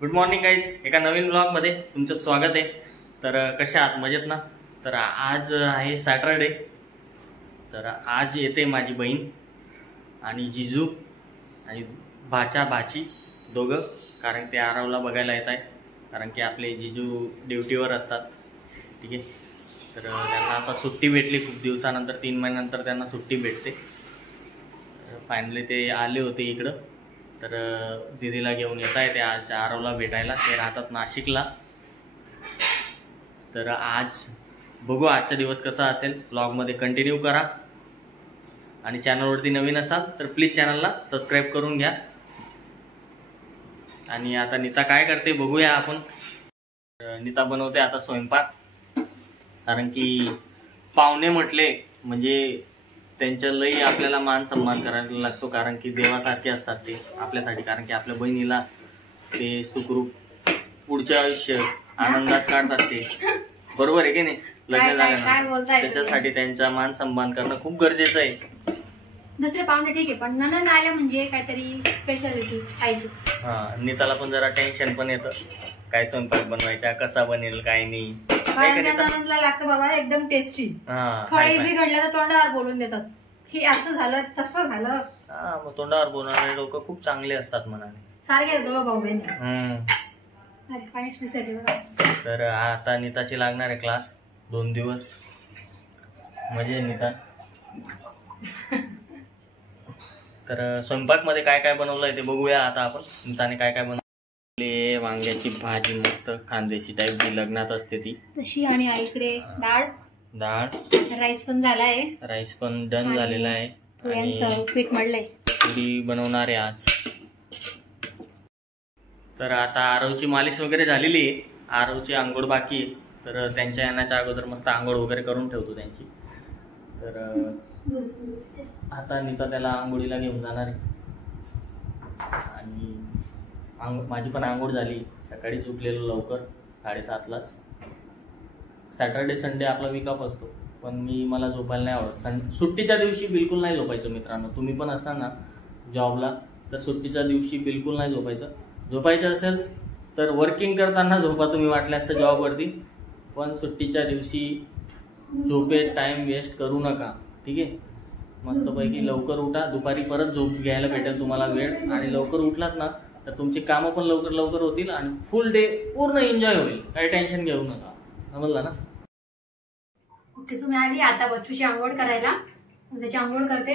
Good morning guys, एका नवीन ब्लॉगमध्ये तुमचं स्वागत आहे। तर कशा आहात, मजेत ना? तर आज आहे सॅटरडे। तर आज येते माझी बहीण आणि जिजू आणि भाची दोघं, कारण ते आरवला बघायला येत आहे, कारण की आपले जिजू ड्युटीवर असतात। ठीक आहे, तर त्यांना आता सुट्टी भेटली खूप दिवसानंतर, 3 महिन्यानंतर त्यांना सुट्टी भेटते। फायनली ते आले होते इकडं, तर दीदीला घेऊन येत आहे ते आज आरवला भेटायला। ते राहतात नाशिकला। तर आज बघू आजचा दिवस कसा असेल, ब्लॉगमध्ये कंटिन्यू करा आणि चॅनलवरती नवीन असाल तर प्लीज चॅनलला सबस्क्राईब करून घ्या। आणि आता नीता काय करते बघूया आपण। नीता बनवते आता स्वयंपाक, कारण की पाहुणे म्हटले म्हणजे त्यांच्या लई आपल्याला मान सन्मान करायला लागतो, कारण की देवासारखे असतात ते आपल्यासाठी। कारण की आपल्या बहिणीला ते सुखरूप पुढचे आयुष्य आनंदात काढतात ते, बरोबर आहे की नाही? लग्न झाल्यानंतर त्याच्यासाठी त्यांचा मान सन्मान करणं खूप गरजेचं आहे। दुसरे पाहुणे ठीक आहे, पण ननंद आल्या म्हणजे काहीतरी स्पेशालिटी पाहिजे। हा, नीताला पण जरा टेन्शन पण येतं, काय स्वयंपाक बनवायचा, कसा बनेल काय नाही। ननंदला लागतं बाबा एकदम टेस्टी। खळी बिघडल्या तर तोंडावर बोलून देतात की असं झालं तसं झालं। हा, मग तोंडावर बोलणारे लोक खूप चांगले असतात म्हणाले, सारखे दोघं भाऊ बहीण। तर आता नीताची लागणार आहे क्लास 2 दिवस, म्हणजे नीता। तर स्वयंपाक मध्ये काय काय बनवलंय ते बघूया आता आपण। नीताने काय काय बनवले, वांग्याची भाजी मस्त खानदेशी टाईप, जी लग्नात असते ती तशी। आणि आईकडे डाळ, राईस पण झालाय, राईस पण डन झालेला आहे आणि पीठ मळलंय, पुरी बनवणार आहे आज। तर आता आरवची मालिश वगैरे झालेली आहे, आरवची आंघोळ बाकी आहे। तर त्यांच्या येण्याच्या अगोदर मस्त आंघोळ वगैरे करून ठेवतो त्यांची। तर आता नीता त्याला आंघोळीला घेऊन जाणार आहे, आणि माझी पण आंघोळ झाली, सकाळीच उठलेलो लवकर 7:30लाच। सॅटर्डे संडे आपला वीक ऑफ असतो, पण मला झोपायला नाही आवडत। सुट्टीच्या दिवशी बिलकुल नाही झोपायचं मित्रांनो। तुम्ही पण असता ना जॉबला, तर सुट्टीच्या दिवशी बिलकुल नाही झोपायचं। झोपायचं असेल तर वर्किंग करताना झोपा तुम्ही वाटल्यास तर जॉबवरती, पण सुट्टीच्या दिवशी झोपेत टाइम वेस्ट करू नका, ठीक आहे? मस्तपैकी लवकर उठा, दुपारी परत झोप घ्यायला भेटेल तुम्हाला वेळ, आणि लवकर उठलात ना तर तुमची कामं पण लवकर लवकर होतील आणि फुल डे पूर्ण एन्जॉय होईल। काही टेन्शन घेऊ नका, समजलं ना? ओके, सो मी आली आता बच्चूची आंघोळ करायला, त्याची आंघोळ करते,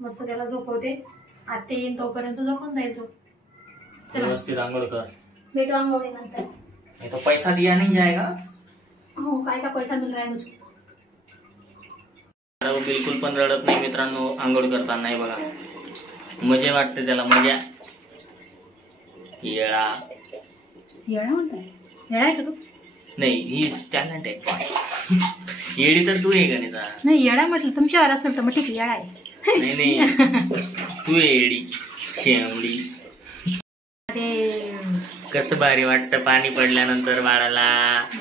मस्त त्याला झोपवते। आते येईन तोपर्यंत झोपून जाईल तो। व्यवस्थित आंघोळ कर, भेटू आंघोळीनंतर। नहीं तो पैसा दिया नहीं जाएगा। हो, काय का पैसा मिल रहा है मुझे। बिलकुल पण रडत नाही मित्रांनो आंघोळ करताना, नाही बघा, मजा वाटते त्याला, मजा। येळा म्हणताय? येळा आहे का तू? नाही, ही टॅलेंट आहे। येडी तर तू आहे गणिता। नाही, येळा म्हटलं तुमच्यावर असेल तर मग ठीक, येळा आहे। नाही तू येडी शेवडी। कसं भारी वाटतं पाणी पडल्यानंतर बाळाला।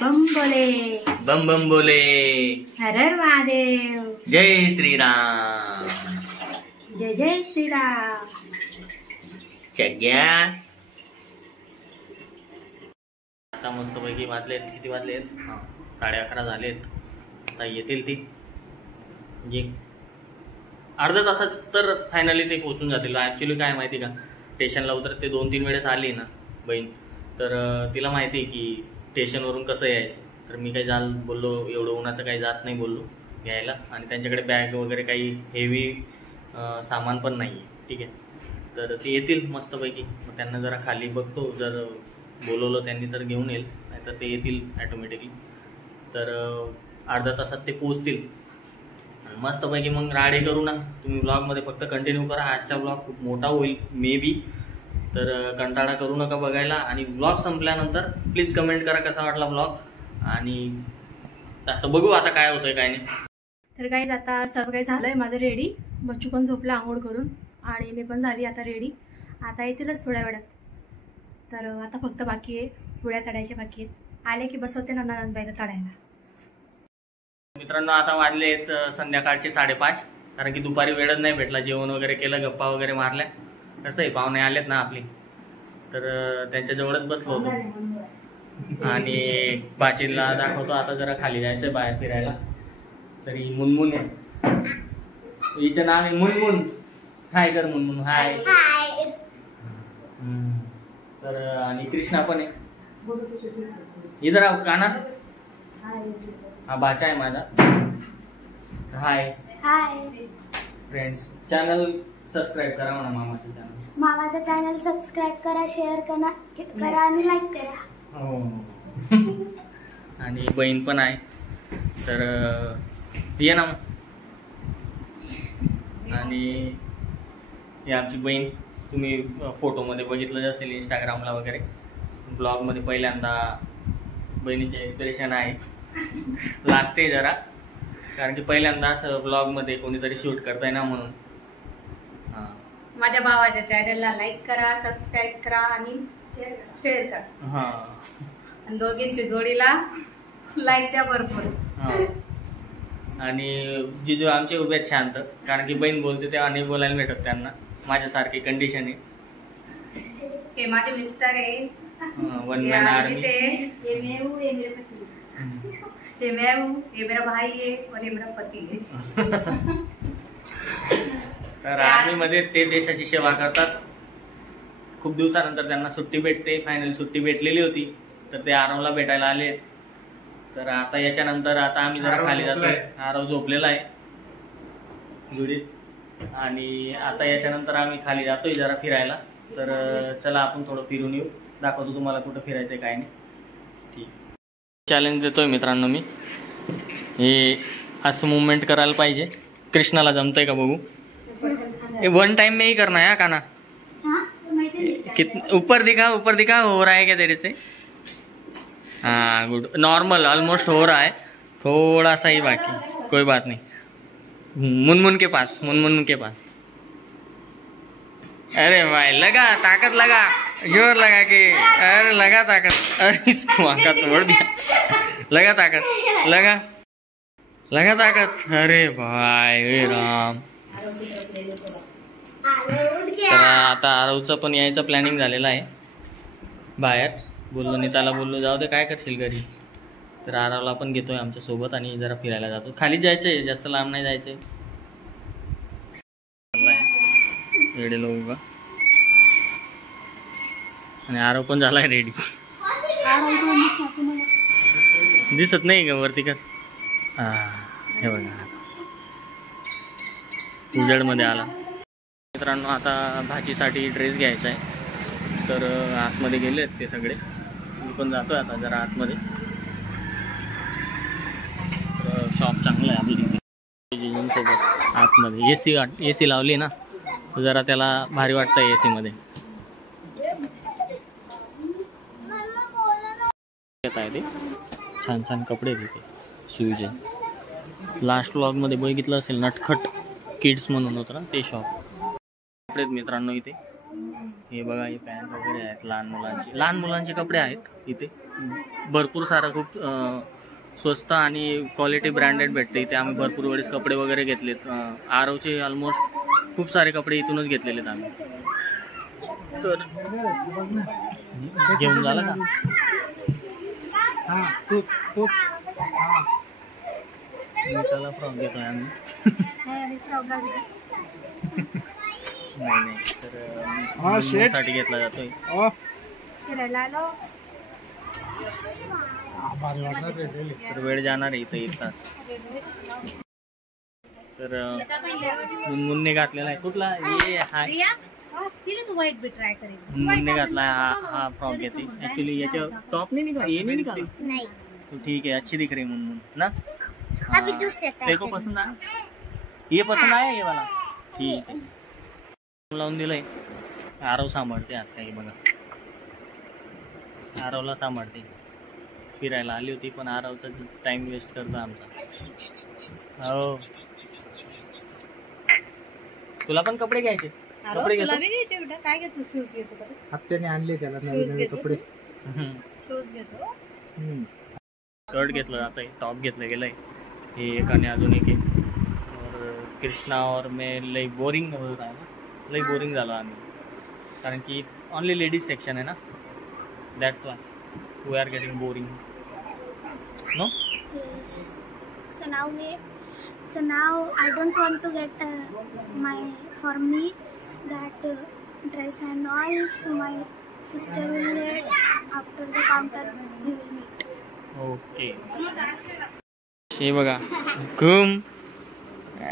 बम बोले, बम बम बोले, हर हर महादेव, जय श्रीराम, जय जय श्रीराम। चग्या आता मस्तपैकी वाजलेत, किती वाजलेत? 11:30 झालेत। आता येतील ती, म्हणजे अर्ध्या तासात तर फायनली ते पोहोचून जातील। ऍक्च्युली काय माहिती का, स्टेशनला उतरत ते 2-3 वेळेस आली ना बहीण, तर तिला माहिती आहे की स्टेशनवरून कसं यायचं। तर मी काही बोललो एवढं उन्हाचं काही जात नाही बोललो घ्यायला, आणि त्यांच्याकडे बॅग वगैरे काही हेवी सामान पण नाही आहे, ठीक आहे? तर ते येतील मस्तपैकी, मग त्यांना जरा खाली बघतो, जर बोलवलं त्यांनी तर घेऊन येईल, नाहीतर ते येतील ॲटोमॅटिकली। तर अर्ध्या तासात ते पोचतील, मस्तपैकी मग राडे करू ना। तुम्ही ब्लॉगमध्ये फक्त कंटिन्यू करा, आजचा ब्लॉग खूप मोठा होईल मे बी, तर कंटाळा करू नका बघायला। आणि ब्लॉग संपल्यानंतर प्लीज कमेंट करा कसा वाटला ब्लॉग, आणि आता बघू आता काय होतंय काय नाही। तर काही आता सर्व काही झालंय माझं रेडी, बच्चू पण झोपला आंघोळ करून, आणि मी पण झाली आता रेडी। आता येतीलच थोड्या वेळात, तर आता फक्त बाकी आहे पुड्या तळायच्या बाकी आहेत, आले की बसवते ना नंदबाईला तळायला। मित्रांनो आता वाजलेत संध्याकाळचे 5:30, कारण की दुपारी वेळच नाही भेटला, जेवण वगैरे केलं, गप्पा वगैरे मारल्या। कसं आहे, पाहुणे आलेत ना आपली, तर त्यांच्या जवळच बसलो होतो आणि भाचीला दाखवतो आता जरा खाली जायचं बाहेर फिरायला. तरी मुनमुन आहे, हिचं नाव आहे मुनमुन. हाय कर मुनमुन, हाय. तर आणि कृष्णा पण आहे. इधर आओ काना. हा भाचा आहे माझा. हाय फ्रेंड्स, चॅनल सबस्क्राईब करा म्हणा मामाचं चॅनल. मामाचा चॅनल सबस्क्राईब करा, शेअर करा आणि लाईक करा. हो. आणि बहीण पण आहे, तर ये ना. आणि ही आमची बहीण, तुम्ही फोटोमध्ये बघितलं असेल इंस्टाग्रामला वगैरे, ब्लॉगमध्ये पहिल्यांदा बहिणीचे एक्सप्रेशन आहे. लाजते जरा, कारण की पहिल्यांदा असं ब्लॉगमध्ये कोणीतरी शूट करताय ना म्हणून. हां, माझ्या भावाच्या चॅनलला लाईक करा, सबस्क्राईब करा आणि शेअर करा. हां, आणि दोघींची जोडीला लाईक द्या भरपूर. हां. आणि जिजू आमचे उभे आहेत शांत, कारण की बहीण बोलते तेव्हा नाही बोलायला भेटत त्यांना. माझ्यासारखी कंडिशन आहे. हे माझे मिस्टर आहे, वन मॅन आर्मी. ये मेरा भाई है और ये मेरा पति है. तर आर्मी मध्ये ते देशाची सेवा करतात. खूप दिवसानंतर त्यांना सुट्टी भेटते. फायनल सुट्टी भेटलेली होती, तर ते आरवला भेटायला आले. तर आता याच्यानंतर आता आम्ही जरा खाली जातोय. आरव झोपलेला आहे जुडीत. आणि आता याच्यानंतर आम्ही खाली जातोय जरा फिरायला. तर चला आपण थोडं फिरून येऊ, दाखवतो तुम्हाला कुठं फिरायचंय काय नाही. ठीक, चॅलेंज देतोय मित्रांनो मी. हे असं मुवमेंट करायला पाहिजे. कृष्णाला जमतंय का बघू. वन टाइम में ही करना है काना. ऊपर दिखा हो रहा है क्या तेरे से. हाँ गुड, नॉर्मल ऑलमोस्ट हो रहा है, थोड़ा सा ही बाकी, कोई बात नहीं. मुनमुन के पास. अरे भाई लगा, ताकत लगा, जोर लगा के. अरे लगा ताकत. अरे इसको आका तोड़ दिया. लगा ताकत. अरे भाई राम. तर आता आरवचं पण यायचं प्लॅनिंग झालेलं आहे बाहेर. बोललो नीताला, बोललो जाऊ दे काय करशील घरी. तर आरवला पण घेतोय आमच्या सोबत आणि जरा फिरायला जातो. खाली जायचंय, जास्त लांब नाही जायचंय. रेडी लोक का. आणि आरव पण झालाय रेडी. दिसत नाही का वरती का. हे बघा उजेड मध्ये आला. मित्रांनो आता भाजीसाठी ड्रेस घ्यायचा आहे, तर आतमध्ये गेलेत ते सगळे. मी पण जातोय आता जरा आतमध्ये. तर शॉप चांगलं आहे आपली सोबत. आतमध्ये एसी लावली ना, तर जरा त्याला भारी वाटतं एसी मध्ये. येत आहे ते छान छान कपडे तिथे शूज आहे. लास्ट व्लॉग मध्ये बघितलं असेल नटखट किड्स म्हणून होतं ना ते शॉप. कपडे मित्रांनो इथे हे बघा, हे पॅन्ट वगैरे आहेत लहान मुलांचे कपडे आहेत इथे. भरपूर सारं खूप स्वस्त आणि क्वालिटी ब्रँडेड भेटते इथे. आम्ही भरपूर वेळेस कपडे वगैरे घेतलेत. आरवचे ऑलमोस्ट खूप सारे कपडे इथूनच घेतलेले आहेत आम्ही. तर घेऊन झालं का. त्याला फ्रॉक घेतोय आम्ही. नाही तर साठी घेतला जातोय. तर वेळ जाणार आहे इथं 1 तास. तर मुन्ने घातलेला आहे कुठला. हे हा मुन्ने घातला हा फ्रॉक घेते. ऍक्च्युली याच्या टॉप नाही निघाला, ये नहीं निघाला. तो ठीक है, अच्छी दिख रही मुनमुन ना. तेरे को पसंद आया, ये पसंद आया ये वाला. ठीक है, लावून दिलंय. आरव सांभाळते आता. हे बघा आरवला सांभाळते. फिरायला आली होती पण आरवचा टाइम वेस्ट करतो आमचा. हो, तुला पण कपडे घ्यायचे. कपडे घेतो. काय घेतो. शूज घेतो. हप्त्याने आणले त्याला नवीन कपडे. शूज घेतो. शर्ट घेतलं आता, टॉप घेतलं गेलंय. हे एक आणि अजून एक आहे. और कृष्णा और मैं लई बोरिंग हो रहा है. लई बोरिंग झालो आम्ही, कारण की ओनली लेडीज सेक्शन है ना, that's why we are getting boring no. Yes. So now I don't want to get for me that dress and all. So my sister will get after the counter we will meet. Okay. ये बघा घूम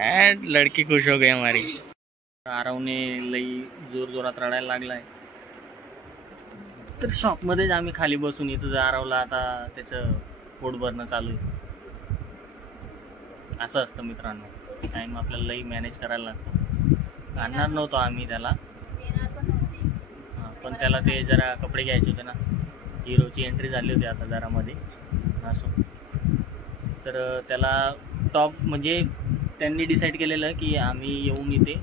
add लड़की खुश हो गई हमारी. आरवने लई जोर जोरात रडायला लागलाय. तर शॉपमध्येच आम्ही खाली बसून इथं आरवला आता त्याचं पोट भरणं चालू आहे. असं असतं मित्रांनो, टाईम आपल्याला लई मॅनेज करायला लागतो. आणणार नव्हतो आम्ही त्याला, पण त्याला ते जरा कपडे घ्यायचे होते ना, हिरोची एंट्री झाली होती आता जरा मध्ये असो. तर त्याला टॉप म्हणजे त्यांनी डिसाईड केलेलं की आम्ही येऊन इथे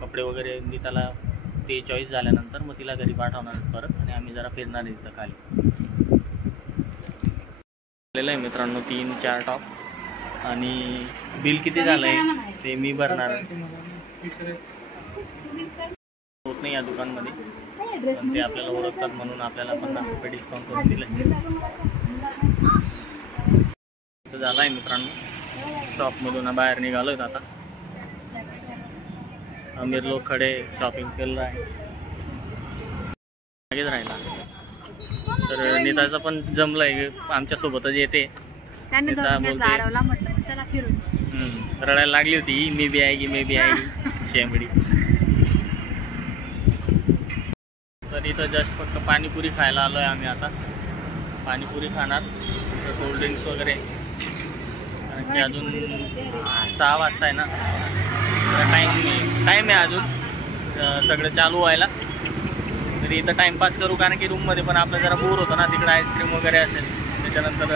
कपडे वगैरे मी त्याला ते चॉईस झाल्यानंतर मग तिला घरी पाठवणार परत आणि आम्ही जरा फिरणार इथं खाली. आहे मित्रांनो 3-4 टॉप आणि बिल किती झालंय ते मी भरणार. होत नाही या दुकानमध्ये, पण ते आपल्याला ओळखतात म्हणून आपल्याला 50 रुपये डिस्काउंट करून दिलं. झालं आहे मित्रांनो, शॉपमधून बाहेर निघालोय आता. अमीर लोक खडे शॉपिंग केलं आहे, मागेच राहिला. तर नीताचं पण जमलंय, आमच्यासोबतच येते. रडायला लागली होती, मी बी आएगी शेंबडी. तर इथं जस्ट फक्त पाणीपुरी खायला आलोय आम्ही आता. पाणीपुरी खाणार, कोल्ड्रिंक्स वगैरे, कारण की अजून 6 वाजता आहे ना, टाईम आहे अजून सगळं चालू व्हायला. तरी इथं टाइमपास करू, कारण की रूममध्ये पण आपलं जरा बोर होतं ना. तिकडे आईस्क्रीम वगैरे असेल, त्याच्यानंतर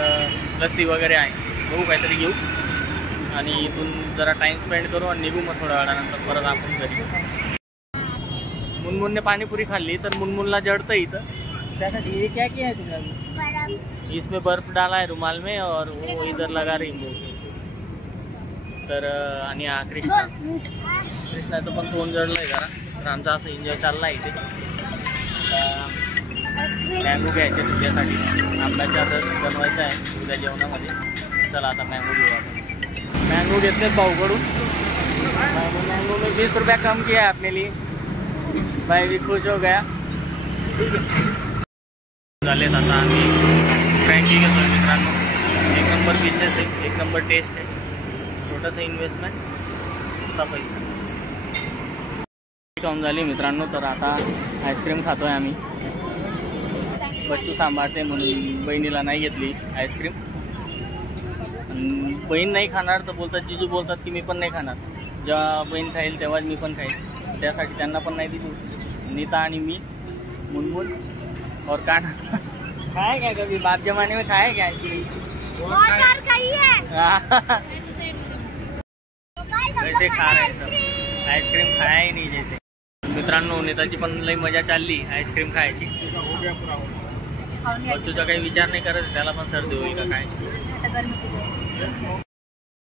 लस्सी वगैरे आहे, बघू काहीतरी घेऊ आणि इथून जरा टाइम स्पेंड करू आणि निघू. मग थोड्या वेळानंतर परत आपण घरी. मुनमुनने पाणीपुरी खाल्ली तर मुनमुनला जडतं इथं. त्यासाठी ये क्या किया है तुमने? इसमें बर्फ डाला है रुमाल में और वो इधर लगा रही मुंह पे. तर आणि हा कृष्णाचं पण तोंड जडलंय जरा. तर आमचा असं एन्जॉय चाललाय इथे. मँगो घ्यायचे तुझ्यासाठी, आंब्याचा रस बनवायचा आहे तुझ्या जेवणामध्ये. चला आता मँगो घेऊ आपण. मँगो घेतले भाऊकडून. मँगो में 20 रुपया कम किया है अपने लिए. भाई भी खुश हो गया. झालेत आता आम्ही फ्रँकी घेतोय मित्रांनो. 1 नंबर बिझनेस आहे, 1 नंबर टेस्ट आहे. छोटंसं इन्व्हेस्टमेंट, मोठा पैसा. काम झाली मित्रांनो. तर आता आईस्क्रीम खातोय आम्ही. बच्चू सांभाळते म्हणून बहिणीला नाही घेतली आईस्क्रीम. बहीण नाही खाणार तर बोलतात, जिजू बोलतात की मी पण नाही खाणार. जेव्हा बहीण खाईल तेव्हाच मी पण खाईल, त्यासाठी त्यांना पण नाही दिली. नीता आणि मी, मुनमुन और काना खाए क्या कभी? बाप जमाने में खाए क्या आइसक्रीम? वैसे खा रहे सब, आईस्क्रीम खाया ही नहीं जैसे. मित्रांनो नीताची पण लई मजा चालली आईस्क्रीम खायची. तुझा काही विचार नाही करत, त्याला पण सर्दी होईल का काय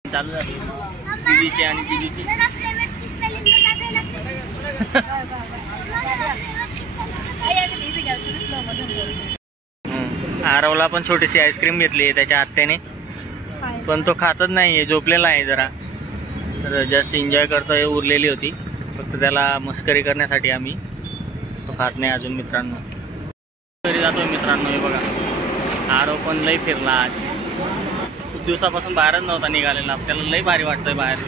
चालू झाली दीदीची आणि जिजूची. आरवला पण छोटीशी आईस्क्रीम घेतली आहे त्याच्या आत्याने, पण तो खातच नाहीये, झोपलेला आहे जरा. तर जस्ट एन्जॉय करतोय. उरलेली होती फक्त त्याला मस्करी करण्यासाठी आम्ही. तो खात नाही अजून मित्रांनो. घरी जातोय मित्रांनो. हे बघा आरव पण लई फिरला आज. खूप दिवसापासून बाहेरच नव्हता निघालेला. त्याला लई भारी वाटतंय बाहेर.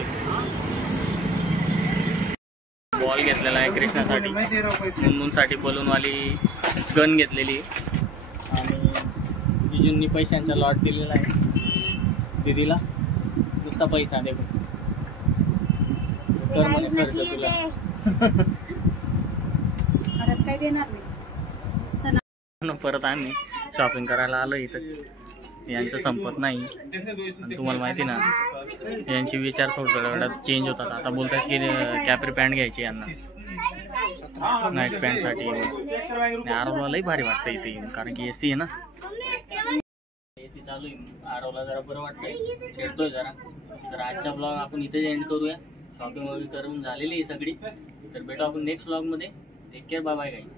बॉल घेतलेला आहे कृष्णासाठी, मुनमुनसाठी बलूनवाली गन घेतलेली आणि जिजूंनी पैशांचा लॉट दिलेला आहे दीदीला. नुसता पैसा देखो कर म्हणे खर्च तुला. काय देणार नाही. परत आम्ही शॉपिंग करायला आलो इथं. यांचं संपत नाही. तुम्हाला माहिती ना यांचे विचार थोड्या वेळात चेंज होतात. आता बोलतात की कॅपरी पॅन्ट घ्यायची यांना नाईट पॅन्टसाठी. आरवलाही भारी वाटतं इथे येऊन, कारण की एसी आहे ना. एसी चालू आहे. आरवला जरा बरं वाटतंय, खेळतोय जरा. तर आजचा ब्लॉग आपण इथेच एंड करूया. शॉपिंग वगैरे करून झालेली आहे सगळी. तर भेटू आपण नेक्स्ट ब्लॉगमध्ये. Take care, bye bye guys.